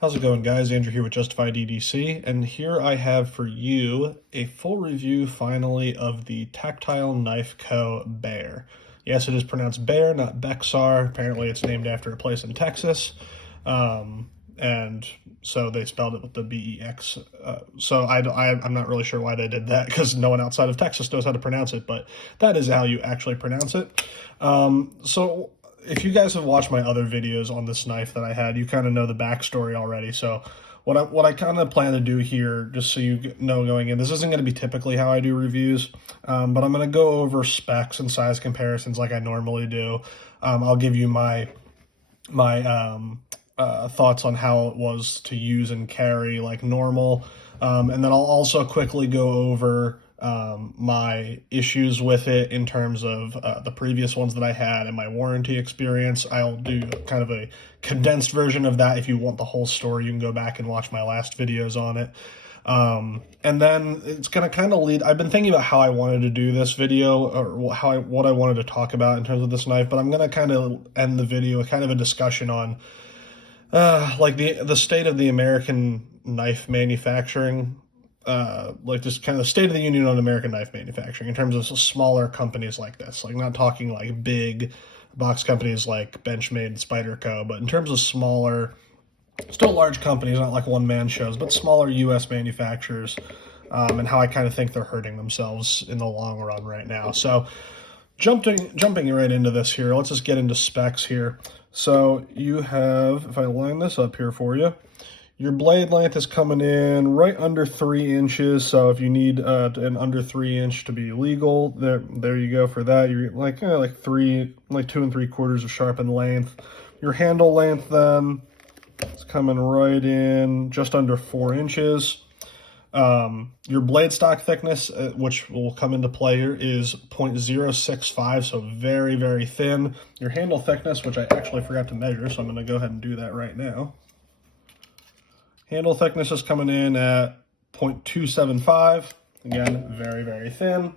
How's it going, guys? Andrew here with Justified EDC, and here I have for you a full review, finally, of the Tactile Knife Co. Bear. Yes, it is pronounced Bear, not Bexar. Apparently, it's named after a place in Texas, and so they spelled it with the B-E-X. I'm not really sure why they did that, because no one outside of Texas knows how to pronounce it, but that is how you actually pronounce it. If you guys have watched my other videos on this knife that I had, you kind of know the backstory already. So what I kind of plan to do here, just so you know going in, this isn't going to be typically how I do reviews, but I'm going to go over specs and size comparisons like I normally do. I'll give you my thoughts on how it was to use and carry like normal, and then I'll also quickly go over my issues with it in terms of the previous ones that I had and my warranty experience. I'll do kind of a condensed version of that. If you want the whole story, you can go back and watch my last videos on it. And then it's going to kind of lead, I've been thinking about how I wanted to do this video, or what I wanted to talk about in terms of this knife, but I'm going to kind of end the video with kind of a discussion on like the state of the American knife manufacturing, like just kind of the state of the union on American knife manufacturing in terms of smaller companies like this. Like, not talking like big box companies like Benchmade, Spyderco, but in terms of smaller, still large companies, not like one-man shows, but smaller U.S. manufacturers, and how I kind of think they're hurting themselves in the long run right now. So jumping right into this here, let's just get into specs here. So you have, if I line this up here for you, your blade length is coming in right under 3 inches. So if you need an under 3 inch to be legal, there you go for that. You're like 2 3/4 of sharpened length. Your handle length then is coming right in just under 4 inches. Your blade stock thickness, which will come into play here, is 0.065, so very, very thin. Your handle thickness, which I actually forgot to measure, so I'm going to go ahead and do that right now. Handle thickness is coming in at 0.275. Again, very, very thin.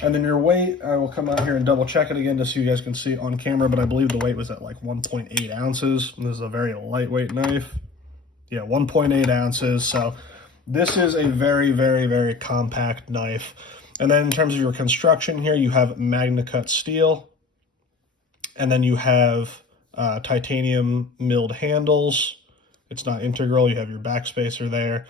And then your weight, I will come out here and double check it again just so you guys can see it on camera, but I believe the weight was at like 1.8 ounces. This is a very lightweight knife. Yeah, 1.8 ounces. So this is a very, very, very compact knife. And then in terms of your construction here, you have Magna Cut steel. And then you have titanium milled handles. It's not integral. You have your backspacer there,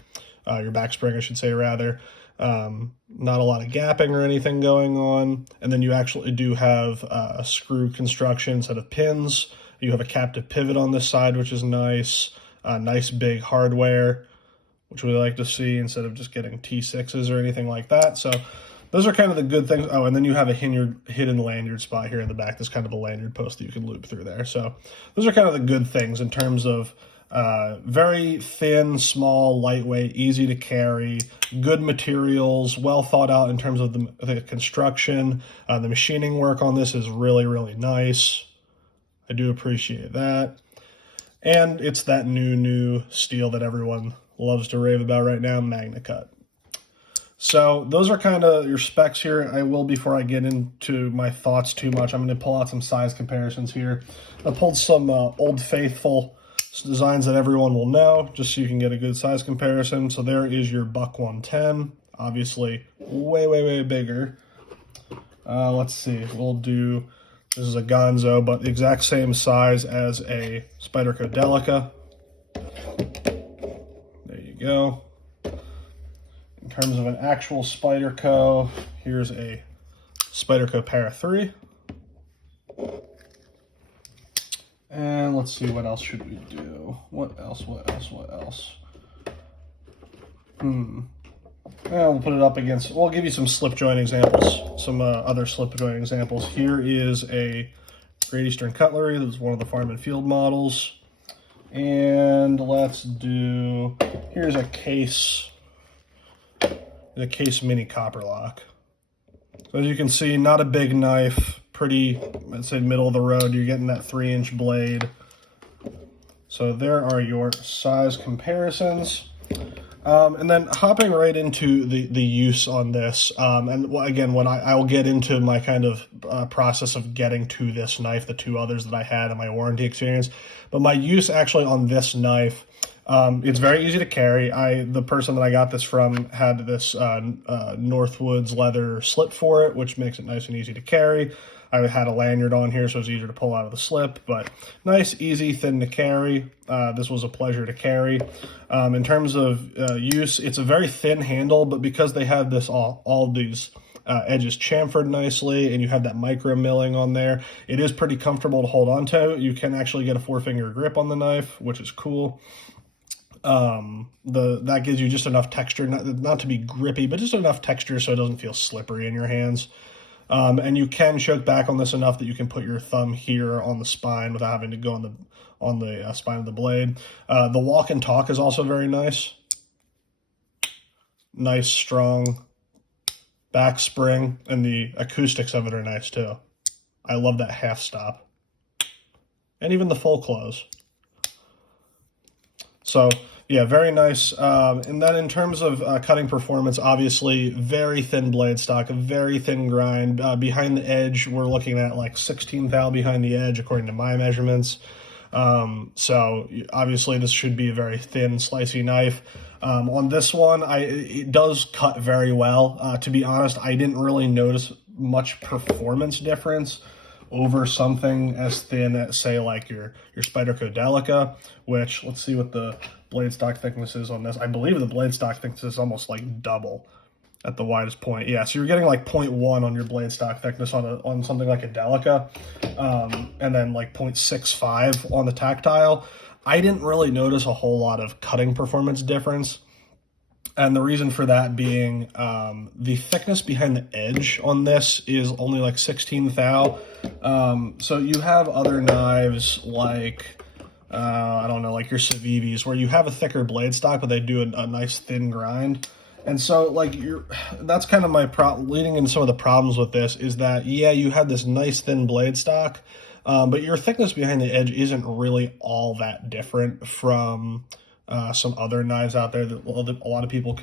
your backspring, I should say, rather. Not a lot of gapping or anything going on. And then you actually do have a screw construction instead of pins. You have a captive pivot on this side, which is nice. Nice big hardware, which we like to see, instead of just getting T6s or anything like that. So those are kind of the good things. Oh, and then you have a hidden lanyard spot here in the back. There's kind of a lanyard post that you can loop through there. So those are kind of the good things in terms of very thin, small, lightweight, easy to carry, good materials, well thought out in terms of the construction. The machining work on this is really, really nice. I do appreciate that. And it's that new steel that everyone loves to rave about right now, Magna Cut. So those are kind of your specs here. I will, before I get into my thoughts too much, I'm going to pull out some size comparisons here. I pulled some Old Faithful designs that everyone will know, just so you can get a good size comparison. So there is your Buck 110, obviously way, way, way bigger. Let's see, we'll do, this is a Gonzo, but the exact same size as a Spyderco Delica. There you go. In terms of an actual Spyderco, here's a Spyderco Para 3. And let's see, what else should we do? What else? And we'll put it up against, we'll give you some slip joint examples, some other slip joint examples. Here is a Great Eastern Cutlery. This is one of the Farm and Field models. And let's do, here's a Case Mini Copper Lock. So as you can see, not a big knife, pretty, I'd say, middle of the road. You're getting that 3-inch blade. So there are your size comparisons. And then hopping right into the use on this, and again, when I will get into my kind of process of getting to this knife, the two others that I had in my warranty experience, but my use actually on this knife, It's very easy to carry. The person that I got this from had this Northwoods leather slip for it, which makes it nice and easy to carry. I had a lanyard on here, so it's easier to pull out of the slip, but nice, easy, thin to carry. This was a pleasure to carry. In terms of use, it's a very thin handle, but because they have this all these edges chamfered nicely, and you have that micro milling on there, it is pretty comfortable to hold on to. You can actually get a 4-finger grip on the knife, which is cool. That gives you just enough texture, not to be grippy, but just enough texture so it doesn't feel slippery in your hands. And you can choke back on this enough that you can put your thumb here on the spine without having to go on the spine of the blade. The walk and talk is also very nice. Nice, strong back spring, and the acoustics of it are nice too. I love that half stop. And even the full close. So, yeah, very nice. And then in terms of cutting performance, obviously, very thin blade stock, a very thin grind. Behind the edge, we're looking at like 16 thou behind the edge, according to my measurements. So, obviously, this should be a very thin, slicey knife. On this one, it does cut very well. To be honest, I didn't really notice much performance difference over something as thin as, say, like your Spyderco Delica, which, let's see what the blade stock thickness is on this. I believe the blade stock thickness is almost like double at the widest point. Yeah, so you're getting like 0.1 on your blade stock thickness on something like a Delica, and then like 0.65 on the Tactile. I didn't really notice a whole lot of cutting performance difference. And the reason for that being the thickness behind the edge on this is only like 16 thou. So you have other knives like, I don't know, like your Civivis, where you have a thicker blade stock, but they do a nice thin grind. And so, like, that's kind of my leading into some of the problems with this is that, yeah, you have this nice thin blade stock, but your thickness behind the edge isn't really all that different from some other knives out there that a lot of people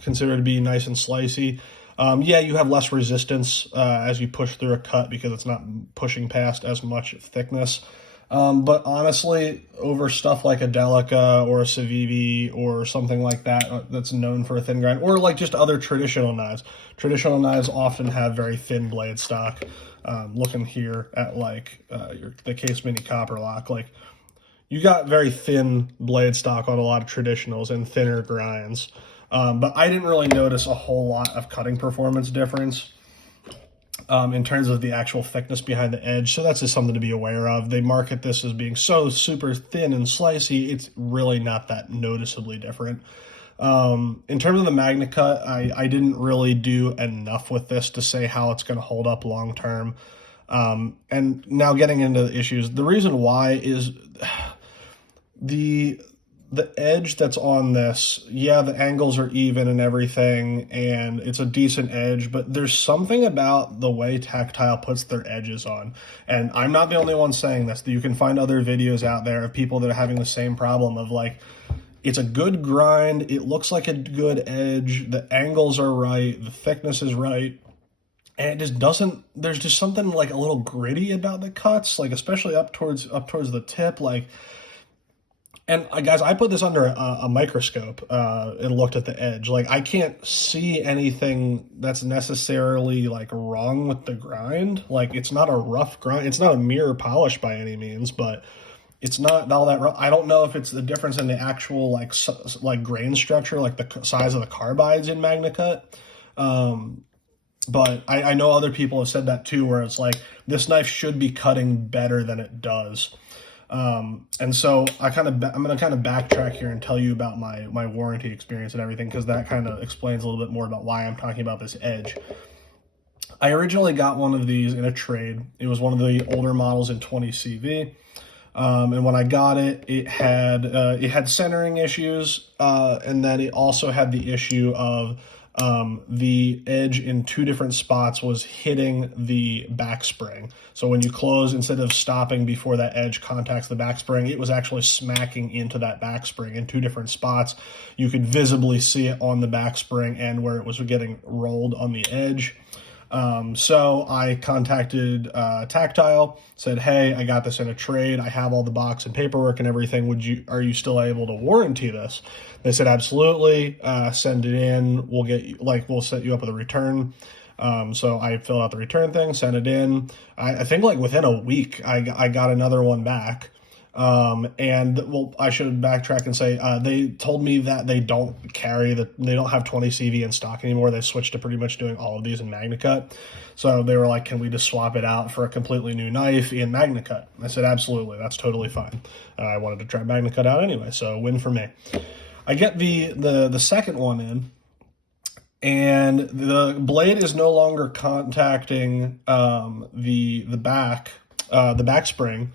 consider to be nice and slicey. Yeah, you have less resistance as you push through a cut because it's not pushing past as much thickness. But honestly, over stuff like a Delica or a Civivi or something like that that's known for a thin grind, or like just other traditional knives. Traditional knives often have very thin blade stock. Looking here at like the Case Mini Copper Lock, like you got very thin blade stock on a lot of traditionals and thinner grinds. But I didn't really notice a whole lot of cutting performance difference in terms of the actual thickness behind the edge. So that's just something to be aware of. They market this as being so super thin and slicey. It's really not that noticeably different. In terms of the MagnaCut, I didn't really do enough with this to say how it's going to hold up long term. And now getting into the issues, the reason why is the edge that's on this, yeah, the angles are even and everything, and it's a decent edge, but there's something about the way Tactile puts their edges on. And I'm not the only one saying this. You can find other videos out there of people that are having the same problem of like, it's a good grind, it looks like a good edge, the angles are right, the thickness is right, and it just doesn't, there's just something like a little gritty about the cuts, like especially up towards the tip, like. And guys, I put this under a microscope and looked at the edge. Like, I can't see anything that's necessarily like wrong with the grind. Like, it's not a rough grind. It's not a mirror polish by any means, but it's not all that rough. I don't know if it's the difference in the actual like grain structure, like the size of the carbides in MagnaCut. But I know other people have said that too, where it's like this knife should be cutting better than it does. And so I'm going to kind of backtrack here and tell you about my warranty experience and everything, because that kind of explains a little bit more about why I'm talking about this edge. I originally got one of these in a trade. It was one of the older models in 20 CV. And when I got it, it had centering issues. And then it also had the issue of the edge in two different spots was hitting the back spring. So when you close, instead of stopping before that edge contacts the back spring, it was actually smacking into that back spring in two different spots. You could visibly see it on the back spring and where it was getting rolled on the edge. So I contacted Tactile, said, "Hey, I got this in a trade. I have all the box and paperwork and everything. Are you still able to warranty this?" They said, "Absolutely. Send it in. We'll set you up with a return." So I filled out the return thing, sent it in. I think like within a week, I got another one back. And well, I should backtrack and say they told me that they don't have 20 CV in stock anymore. They switched to pretty much doing all of these in MagnaCut. So they were like, "Can we just swap it out for a completely new knife in MagnaCut?" I said, "Absolutely, that's totally fine." I wanted to try MagnaCut out anyway, so win for me. I get the second one in, and the blade is no longer contacting the back spring.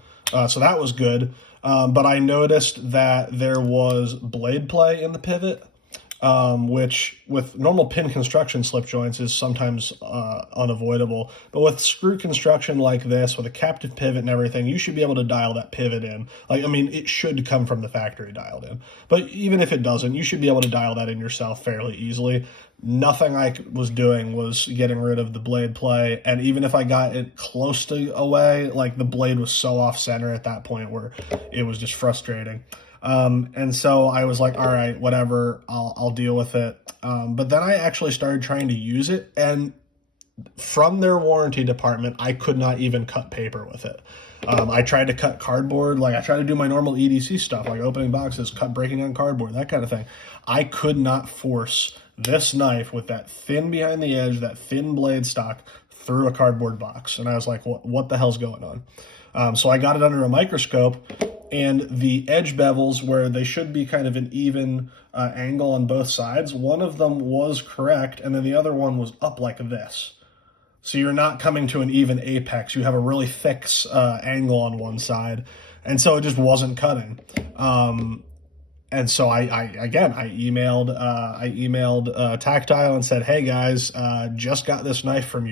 So that was good. But I noticed that there was blade play in the pivot, which with normal pin construction slip joints is sometimes unavoidable. But with screw construction like this, with a captive pivot and everything, you should be able to dial that pivot in. Like, I mean, it should come from the factory dialed in. But even if it doesn't, you should be able to dial that in yourself fairly easily. Nothing I was doing was getting rid of the blade play, and even if I got it close to away, like the blade was so off center at that point where it was just frustrating. And so I was like, all right, whatever, I'll deal with it. But then I actually started trying to use it, and from their warranty department, I could not even cut paper with it. I tried to cut cardboard, like I tried to do my normal EDC stuff, like opening boxes, breaking down cardboard, that kind of thing. I could not force this knife with that thin behind the edge, that thin blade stock through a cardboard box. And I was like, what the hell's going on? So I got it under a microscope, and the edge bevels, where they should be kind of an even angle on both sides, one of them was correct, and then the other one was up like this. So you're not coming to an even apex. You have a really thick angle on one side, and so it just wasn't cutting. And so I emailed Tactile and said, "Hey guys, just got this knife from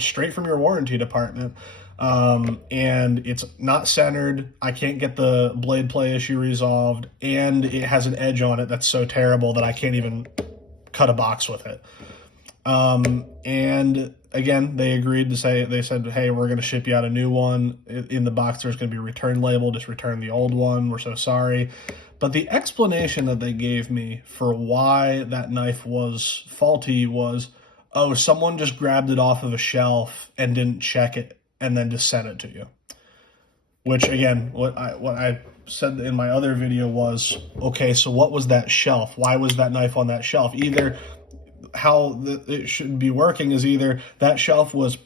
straight from your warranty department, and it's not centered. I can't get the blade play issue resolved, and it has an edge on it that's so terrible that I can't even cut a box with it." And again, they agreed to they said, "Hey, we're going to ship you out a new one. In the box, there's going to be a return label. Just return the old one. We're so sorry." But the explanation that they gave me for why that knife was faulty was, "Oh, someone just grabbed it off of a shelf and didn't check it and then just sent it to you." Which, again, what I said in my other video was, okay, so what was that shelf? Why was that knife on that shelf? Either how it should be working is either that shelf was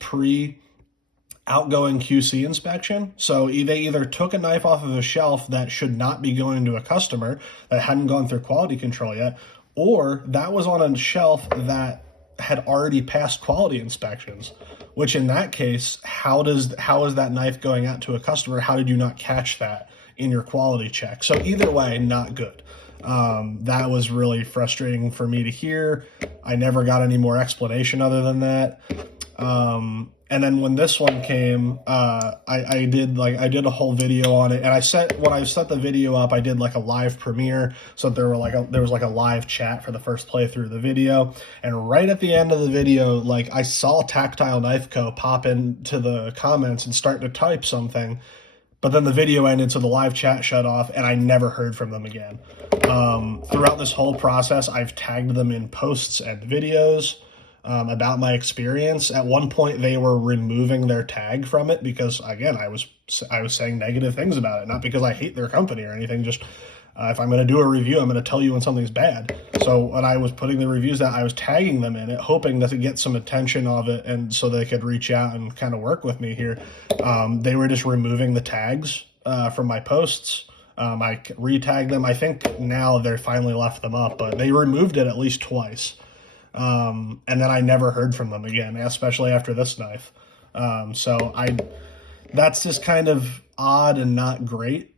outgoing QC inspection. So they either took a knife off of a shelf that should not be going to a customer that hadn't gone through quality control yet, or that was on a shelf that had already passed quality inspections, which in that case, how is that knife going out to a customer? How did you not catch that in your quality check? So either way, not good. That was really frustrating for me to hear. I never got any more explanation other than that. And then when this one came, I did a whole video on it, and when I set the video up, I did like a live premiere, so that there was like a live chat for the first playthrough of the video. And right at the end of the video, like I saw Tactile Knife Co. pop into the comments and start to type something, but then the video ended, so the live chat shut off, and I never heard from them again. Throughout this whole process, I've tagged them in posts and videos about my experience. At one point, they were removing their tag from it because, again, I was saying negative things about it, not because I hate their company or anything. Just if I'm going to do a review, I'm going to tell you when something's bad. So when I was putting the reviews out, I was tagging them in it, hoping that to get some attention of it, and so they could reach out and kind of work with me here. They were just removing the tags from my posts. I re-tagged them. I think now they finally left them up, but they removed it at least twice. And then I never heard from them again, especially after this knife. That's just kind of odd and not great.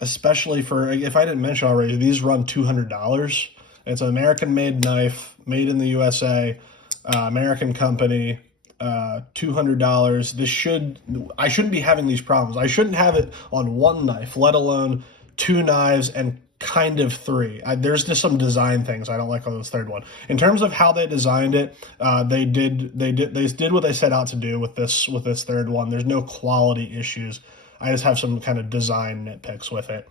Especially if I didn't mention already, these run $200. It's an American-made knife, made in the USA, American company, $200. I shouldn't be having these problems. I shouldn't have it on one knife, let alone two knives and kind of 3. There's just some design things I don't like on this third one. In terms of how they designed it, they did what they set out to do with this third one. There's no quality issues. I just have some kind of design nitpicks with it.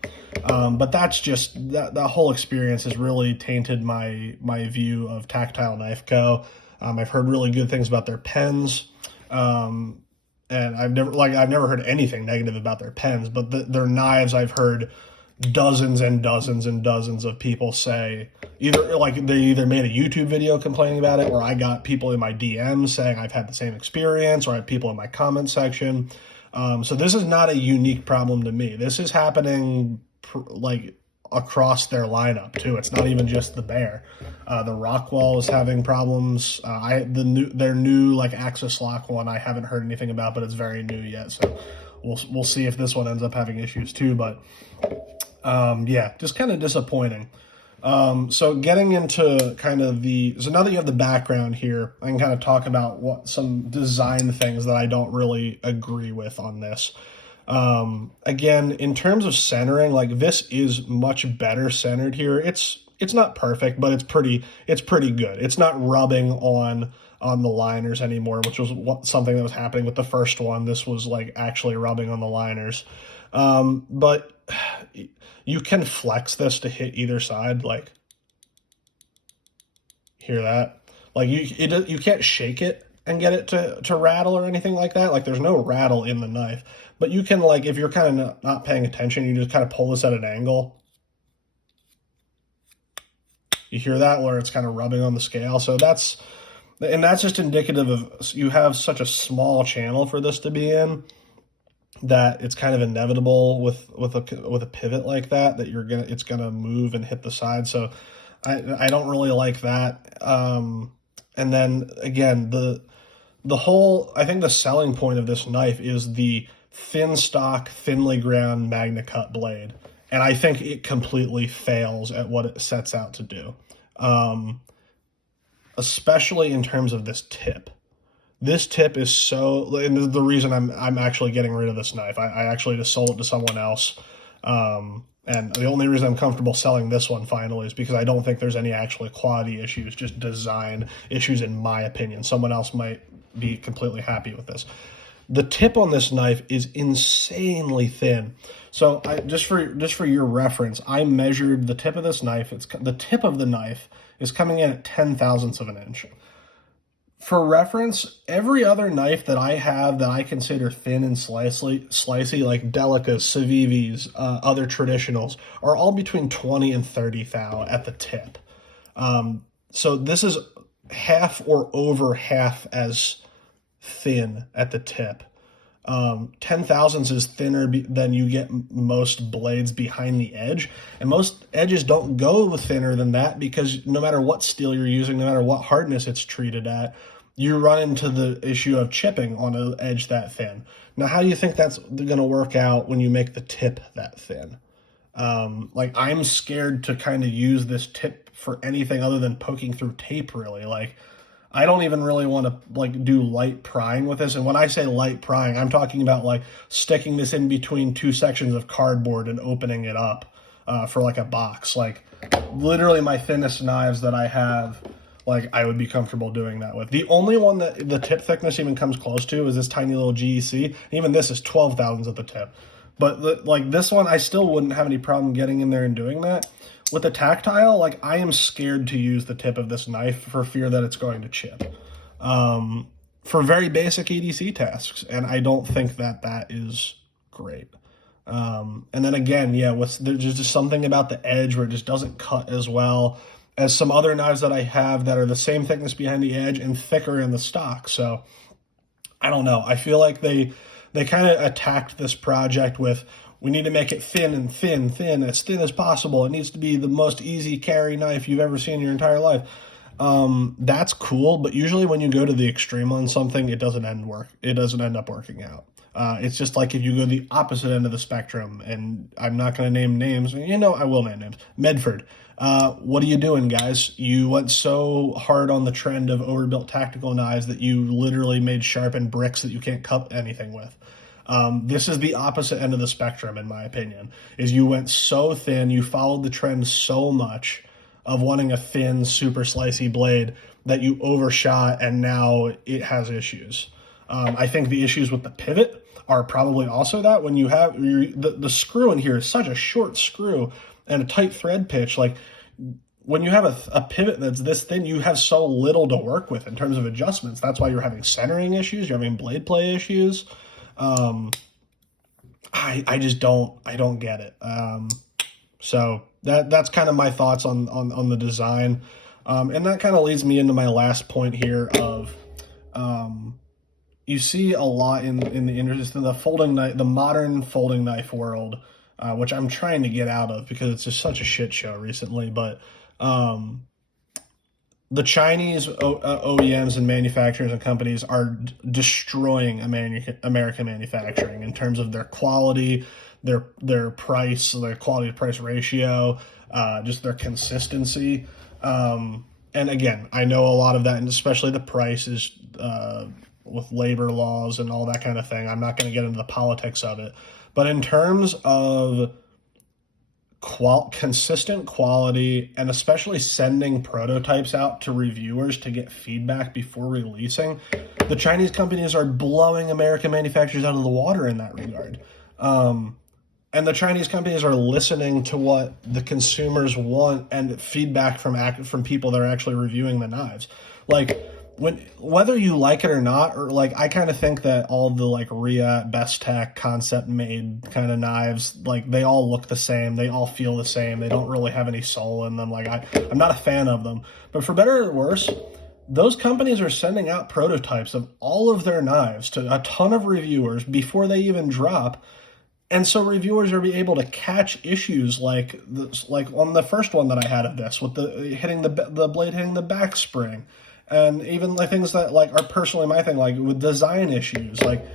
But that's just that whole experience has really tainted my view of Tactile Knife Co. I've heard really good things about their pens. And I've never heard anything negative about their pens, but their knives I've heard dozens and dozens and dozens of people say either like they either made a YouTube video complaining about it, or I got people in my DMs saying I've had the same experience, or I have people in my comment section. So this is not a unique problem to me. This is happening like across their lineup too. It's not even just the Bear. The Rockwall is having problems. Their new like Axis lock one I haven't heard anything about, but it's very new yet. So we'll see if this one ends up having issues too. But yeah, just kind of disappointing. So getting into kind of so now that you have the background here, I can kind of talk about some design things that I don't really agree with on this. Again, in terms of centering, like this is much better centered here. It's not perfect, but it's pretty good. It's not rubbing on the liners anymore, which was something that was happening with the first one. This was like actually rubbing on the liners. But you can flex this to hit either side, like hear that? Like you can't shake it and get it to rattle or anything like that. Like there's no rattle in the knife, but you can, like, if you're kind of not paying attention, you just kind of pull this at an angle. You hear that where it's kind of rubbing on the scale. So that's just indicative of you have such a small channel for this to be in, that it's kind of inevitable with a pivot like that it's gonna move and hit the side. So I don't really like that. And then again, I think the selling point of this knife is the thin stock, thinly ground Magna Cut blade, and I think it completely fails at what it sets out to do, especially in terms of this tip. This tip is so, and the reason I'm actually getting rid of this knife, I actually just sold it to someone else, and the only reason I'm comfortable selling this one finally is because I don't think there's any actually quality issues, just design issues in my opinion. Someone else might be completely happy with this. The tip on this knife is insanely thin. So just for your reference, I measured the tip of this knife. The tip of the knife is coming in at 10 thousandths of an inch. For reference, every other knife that I have that I consider thin and slicey, like Delicas, Civivis, other traditionals, are all between 20 and 30 thou at the tip. So this is half or over half as thin at the tip. 10 thousandths is thinner than you get most blades behind the edge, and most edges don't go thinner than that because no matter what steel you're using, no matter what hardness it's treated at, you run into the issue of chipping on an edge that thin. Now, how do you think that's going to work out when you make the tip that thin? Like, I'm scared to kind of use this tip for anything other than poking through tape, really. Like, I don't even really want to, like, do light prying with this. And when I say light prying, I'm talking about, like, sticking this in between two sections of cardboard and opening it up for, like, a box. Like, literally my thinnest knives that I have, like, I would be comfortable doing that with. The only one that the tip thickness even comes close to is this tiny little GEC. Even this is 12 thousandths at the tip. But, like, this one, I still wouldn't have any problem getting in there and doing that. With the Tactile, like, I am scared to use the tip of this knife for fear that it's going to chip. For very basic EDC tasks, and I don't think that is great. And then again, yeah, there's just something about the edge where it just doesn't cut as well as some other knives that I have that are the same thickness behind the edge and thicker in the stock. So I don't know. I feel like they kind of attacked this project with, we need to make it thin, as thin as possible. It needs to be the most easy carry knife you've ever seen in your entire life. That's cool, but usually when you go to the extreme on something, it doesn't end up working out. It's just like if you go the opposite end of the spectrum, and I'm not going to name names. I will name names. Medford. What are you doing, guys? You went so hard on the trend of overbuilt tactical knives that you literally made sharpened bricks that you can't cut anything with. This is the opposite end of the spectrum, in my opinion, is you went so thin, you followed the trend so much of wanting a thin, super slicey blade that you overshot, and now it has issues. I think the issues with the pivot are probably also that when you have the screw in here is such a short screw and a tight thread pitch. Like when you have a pivot that's this thin, you have so little to work with in terms of adjustments. That's why you're having centering issues. You're having blade play issues. I just don't get it. So that's kind of my thoughts on the design. And that kind of leads me into my last point here of, you see a lot in the interest in the folding knife, the modern folding knife world, which I'm trying to get out of because it's just such a shit show recently. But the Chinese OEMs and manufacturers and companies are destroying American manufacturing in terms of their quality, their price, their quality to price ratio, just their consistency. And again, I know a lot of that, and especially the price is with labor laws and all that kind of thing. I'm not going to get into the politics of it. But in terms of consistent quality, and especially sending prototypes out to reviewers to get feedback before releasing, the Chinese companies are blowing American manufacturers out of the water in that regard. And the Chinese companies are listening to what the consumers want and feedback from people that are actually reviewing the knives. Like, whether you like it or not, or like, I kind of think that all the like RIA, Best Tech, concept made kind of knives, like they all look the same, they all feel the same, they don't really have any soul in them. Like I'm not a fan of them, but for better or worse, those companies are sending out prototypes of all of their knives to a ton of reviewers before they even drop. And so reviewers are be able to catch issues like this, like on the first one that I had of this, with the blade hitting the back spring. And even like things that like are personally my thing, like with design issues, like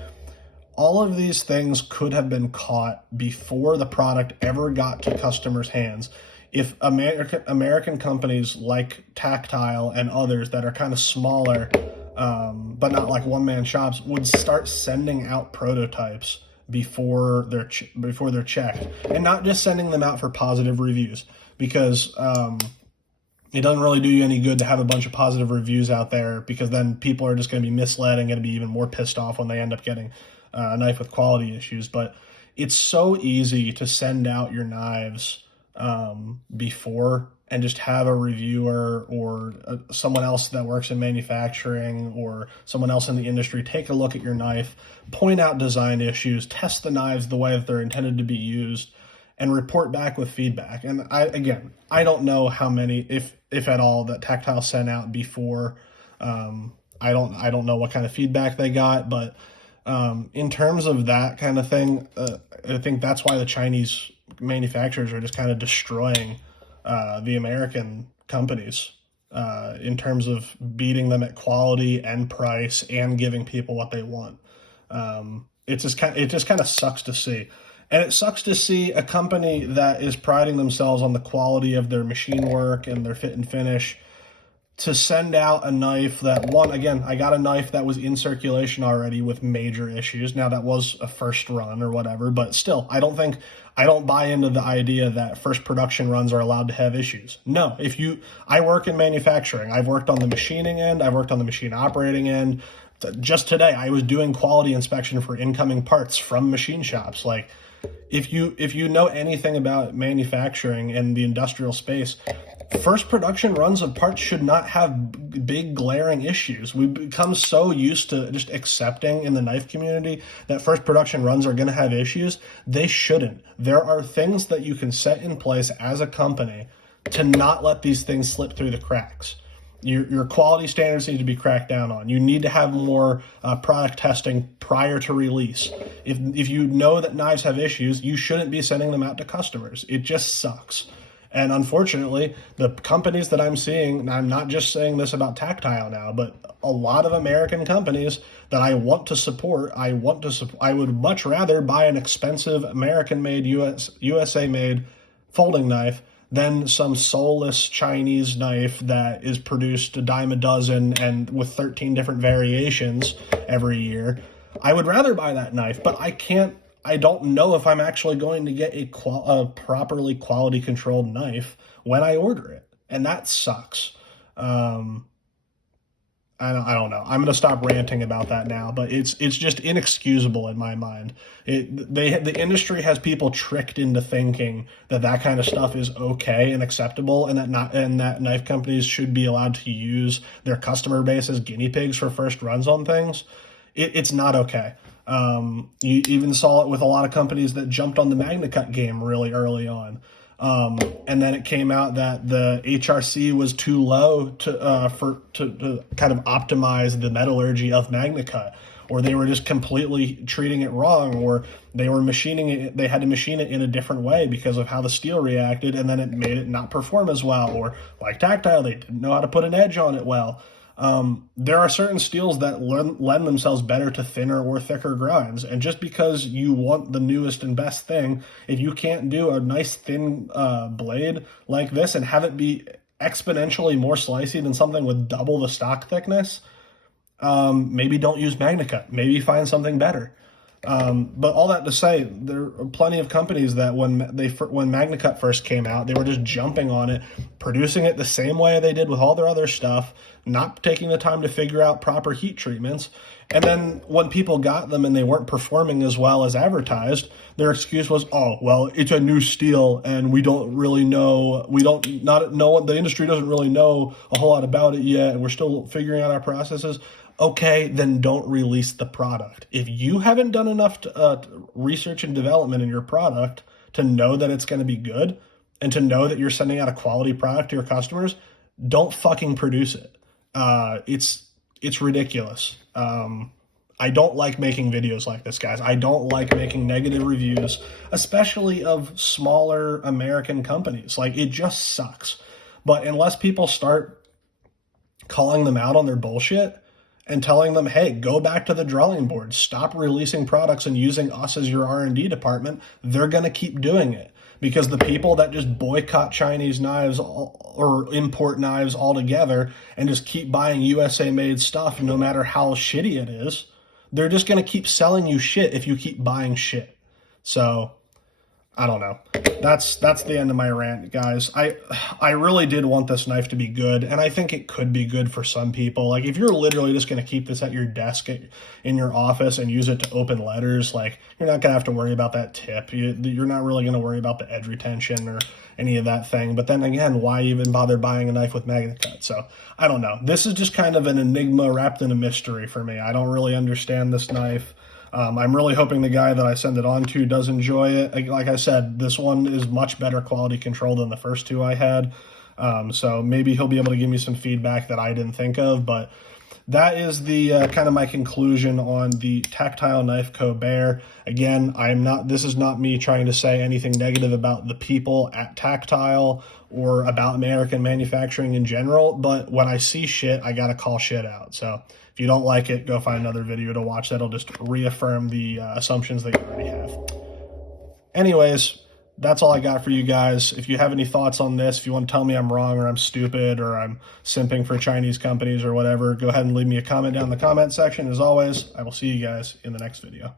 all of these things could have been caught before the product ever got to customers' hands. If American companies like Tactile and others that are kind of smaller, but not like one-man shops, would start sending out prototypes before they're checked, and not just sending them out for positive reviews, because it doesn't really do you any good to have a bunch of positive reviews out there, because then people are just going to be misled and going to be even more pissed off when they end up getting a knife with quality issues. But it's so easy to send out your knives before and just have a reviewer or someone else that works in manufacturing or someone else in the industry take a look at your knife, point out design issues, test the knives the way that they're intended to be used, and report back with feedback. And I don't know how many, if at all, that Tactile sent out before. I don't know what kind of feedback they got, but in terms of that kind of thing, I think that's why the Chinese manufacturers are just kind of destroying the American companies in terms of beating them at quality and price and giving people what they want. It just kind of sucks to see. And it sucks to see a company that is priding themselves on the quality of their machine work and their fit and finish to send out a knife that, I got a knife that was in circulation already with major issues. Now, that was a first run or whatever, but still, I don't buy into the idea that first production runs are allowed to have issues. No, I work in manufacturing. I've worked on the machining end. I've worked on the machine operating end. Just today, I was doing quality inspection for incoming parts from machine shops. Like, if you know anything about manufacturing and the industrial space, first production runs of parts should not have big glaring issues. We've become so used to just accepting in the knife community that first production runs are going to have issues. They shouldn't. There are things that you can set in place as a company to not let these things slip through the cracks. Your quality standards need to be cracked down on. You need to have more product testing prior to release. If you know that knives have issues, you shouldn't be sending them out to customers. It just sucks. And unfortunately, the companies that I'm seeing, and I'm not just saying this about Tactile now, but a lot of American companies that I want to support, I would much rather buy an expensive American-made, USA-made folding knife than some soulless Chinese knife that is produced a dime a dozen and with 13 different variations every year. I would rather buy that knife, but I don't know if I'm actually going to get a properly quality controlled knife when I order it. And that sucks. I don't know. I'm going to stop ranting about that now, but it's just inexcusable in my mind. The industry has people tricked into thinking that that kind of stuff is okay and acceptable, and that knife companies should be allowed to use their customer base as guinea pigs for first runs on things. It's not okay. You even saw it with a lot of companies that jumped on the MagnaCut game really early on. And then it came out that the HRC was too low to kind of optimize the metallurgy of MagnaCut, or they were just completely treating it wrong, or they were machining it. They had to machine it in a different way because of how the steel reacted, and then it made it not perform as well. Or like Tactile, they didn't know how to put an edge on it well. There are certain steels that lend themselves better to thinner or thicker grinds. And just because you want the newest and best thing, if you can't do a nice thin blade like this and have it be exponentially more slicey than something with double the stock thickness, maybe don't use MagnaCut. Maybe find something better. But all that to say, there are plenty of companies that when MagnaCut first came out, they were just jumping on it, producing it the same way they did with all their other stuff, not taking the time to figure out proper heat treatments. And then when people got them and they weren't performing as well as advertised, their excuse was, oh, well, it's a new steel and we don't really know, the industry doesn't really know a whole lot about it yet, and we're still figuring out our processes. Okay, then don't release the product. If you haven't done enough research and development in your product to know that it's going to be good and to know that you're sending out a quality product to your customers, don't fucking produce it. It's ridiculous. I don't like making videos like this, guys. I don't like making negative reviews, especially of smaller American companies. Like, it just sucks. But unless people start calling them out on their bullshit and telling them, hey, go back to the drawing board, stop releasing products and using us as your R&D department, they're going to keep doing it. Because the people that just boycott Chinese knives or import knives altogether and just keep buying USA-made stuff no matter how shitty it is, they're just going to keep selling you shit if you keep buying shit. So, I don't know. That's the end of my rant, guys. I really did want this knife to be good, and I think it could be good for some people. Like, if you're literally just going to keep this at your desk in your office and use it to open letters, like, you're not going to have to worry about that tip. You're not really going to worry about the edge retention or any of that thing. But then again, why even bother buying a knife with MagnaCut? So, I don't know. This is just kind of an enigma wrapped in a mystery for me. I don't really understand this knife. I'm really hoping the guy that I send it on to does enjoy it. Like I said, this one is much better quality control than the first two I had. So maybe he'll be able to give me some feedback that I didn't think of. But that is the kind of my conclusion on the Tactile Knife Co. Bear. Again, this is not me trying to say anything negative about the people at Tactile or about American manufacturing in general. But when I see shit, I got to call shit out. So if you don't like it, go find another video to watch that'll just reaffirm the assumptions that you already have. Anyways, that's all I got for you guys. If you have any thoughts on this, if you want to tell me I'm wrong or I'm stupid or I'm simping for Chinese companies or whatever, go ahead and leave me a comment down in the comment section. As always, I will see you guys in the next video.